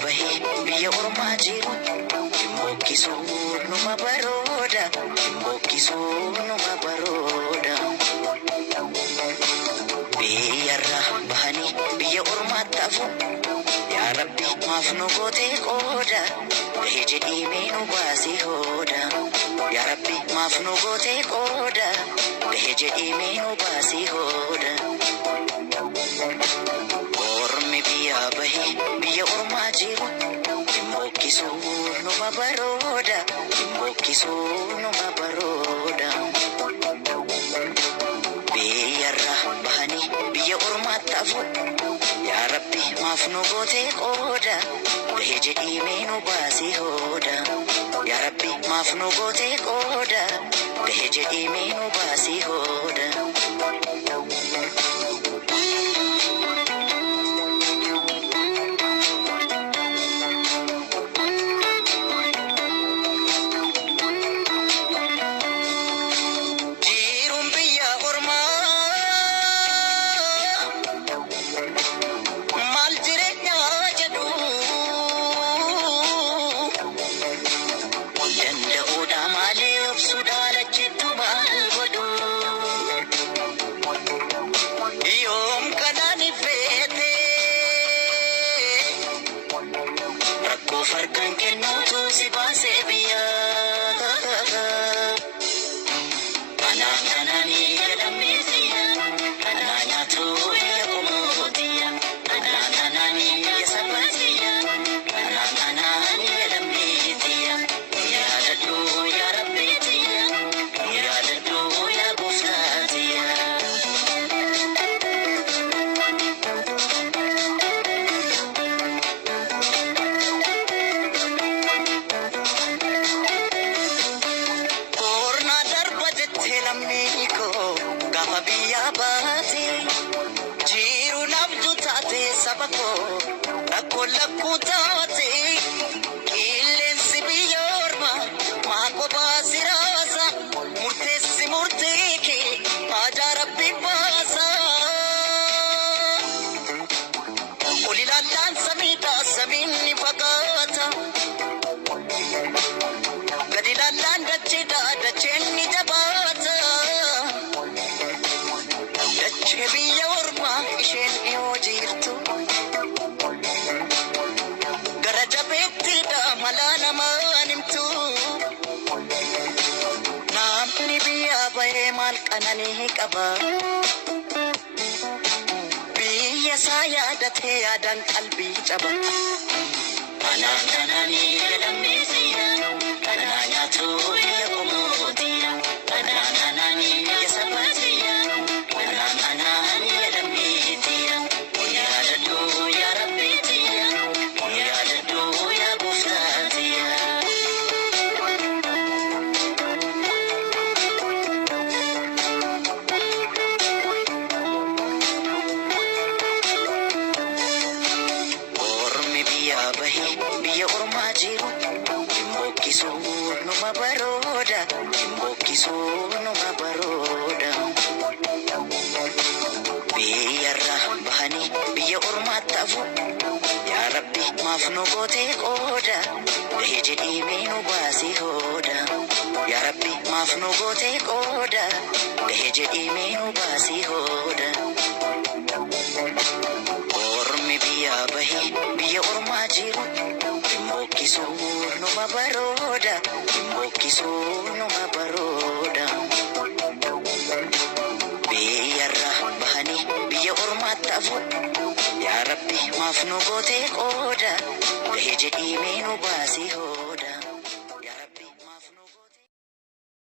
bahe biyya ormaa jiru Kimbookkisuu numa barooda Kimbookkisuu numa barooda biyyarra bahanii biyya ormaatti hafu yaa Rabbi maaf nu gootee qooda bahee jedhii mee nu baasii hooda yaa Rabbi maaf nu gootee qooda bahee jedhii mee nu baasii hooda ormi biyya bahee biyya ormaa jiru Kimbookkisuu numa barooda Kimbookkisuu numa barooda biyyarra bahanii biyya ormaatti hafu yaa Rabbi maaf nu gootee qooda bahee jedhii mee nu baasii hooda yaa Rabbi maaf nu gootee qooda bahee jedhii mee nu baasii hooda farkan kennuutu si baasee biyyaa anaan kanaanii gadhammeesiya anaa nyaatu biyya qomootiya anaan kanaanii biyya sabaatiya anaan kanaanii gadhammeetiya yaadadhuu yaa Rabbiitiya yaadadhuu yaa Gooftaatiya Gaafa biyya baate jiru nabdu taate saba koo rakkoo lakkuu taate qilleensi biyya ormaa maa kophaa si raasa murteessi murtee kee haajaa Rabbi baasa ol ilaallaan samiidhaa samiin ni fagaata gad ilaallaan dacheedhaa dacheen ni jabaata dachee biyya ormaa isheen dhiyoo jirtu gara jabeettiidha malaa namaan himtu namni biyya bahee maal qananii qaba biyya isaa yaadatee yaadaan qalbii caba anaan kanaanii gadhammeesiya anaa nyaatu biyya qomootiya anaan kanaanii biyya sabaatiya anaan kanaanii gadhammeetiya yaadadhuu yaa Rabbiitiya yaadadhuu yaa Gooftaatiya ormi biyya bahee biyya ormaa jiru Kimbookkisuu numa barooda Kimbookkisuu numa barooda biyyarra bahanii biyya ormaatti hafu yaa Rabbi maaf nu gootee qooda bahee jedhii mee nu baasii hooda yaa Rabbi maaf nu gootee qooda bahee jedhii mee nu baasii hooda ormi biyya bahee biyya ormaa jiru Kimbookkisuu numa barooda Kimbookkisuu numa barooda biyyarra bahanii biyya ormaatti hafu yaa Rabbi maaf nu gootee qooda bahee jedhii mee nu baasii hooda